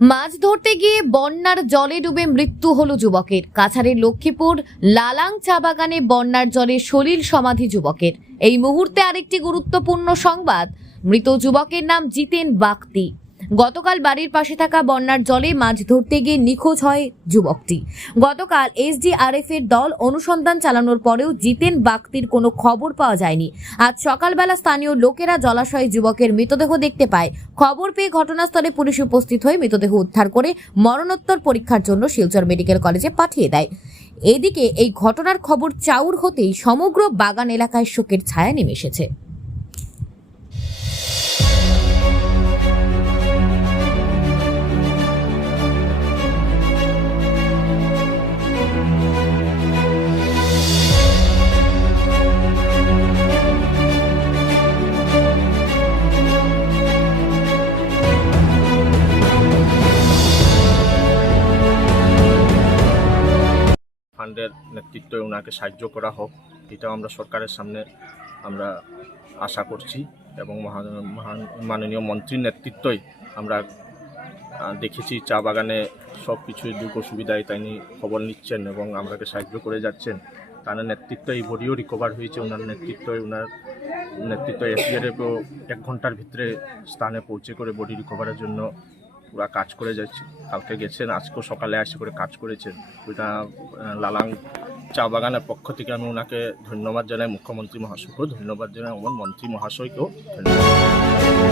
মাছ ধরতে গিয়ে বন্যার জলে ডুবে মৃত্যু হল যুবকের। কাছাড়ের লক্ষ্মীপুর, লালাং চা বাগানে বন্যার জলে শরীর সমাধি যুবকের। এই মুহূর্তে আরেকটি গুরুত্বপূর্ণ সংবাদ, মৃত যুবকের নাম জিতেন বাগতি। গতকাল বাড়ির পাশে থাকা বন্যার জলে মাছ ধরতে গিয়ে নিখোঁজ হয় যুবকটি। গতকাল এসডিআরএফ এর দল অনুসন্ধান চালানোর পরেও জিতেন বাগতির কোনো খবর পাওয়া যায়নি। আজ সকালবেলা স্থানীয় লোকেরা জলাশয়ে যুবকের মৃতদেহ দেখতে পায়। খবর পেয়ে ঘটনাস্থলে পুলিশ উপস্থিত হয়ে মৃতদেহ উদ্ধার করে মরণোত্তর পরীক্ষার জন্য শিলচর মেডিকেল কলেজে পাঠিয়ে দেয়। এদিকে এই ঘটনার খবর চাউর হতেই সমগ্র বাগান এলাকায় শোকের ছায়া নেমে এসেছে। ফান্ডের নেতৃত্বে ওনাকে সাহায্য করা হোক, এটাও আমরা সরকারের সামনে আমরা আশা করছি এবং মহা- মহান- মাননীয় মন্ত্রীর নেতৃত্বই আমরা দেখেছি চা বাগানে সব কিছুই দুঃখ সুবিধায় তিনি খবর নিচ্ছেন এবং আমাকে সাহায্য করে যাচ্ছেন। তার নেতৃত্ব এই বডিও রিকভার হয়েছে, ওনার নেতৃত্বে ওনার নেতৃত্ব এসডিআরএফও এক ঘণ্টার ভিতরে স্থানে পৌঁছে করে বডি রিকভারের জন্য পুরা কাজ করে যাচ্ছে। কালকে গেছেন, আজকেও সকালে আসে করে কাজ করেছেন। ওইটা লালাং চা বাগানের পক্ষ থেকে আমি ওনাকে ধন্যবাদ জানাই। মুখ্যমন্ত্রী মহাশয়কেও ধন্যবাদ জানাই, আমার মন্ত্রী মহাশয়কেও ধন্যবাদ।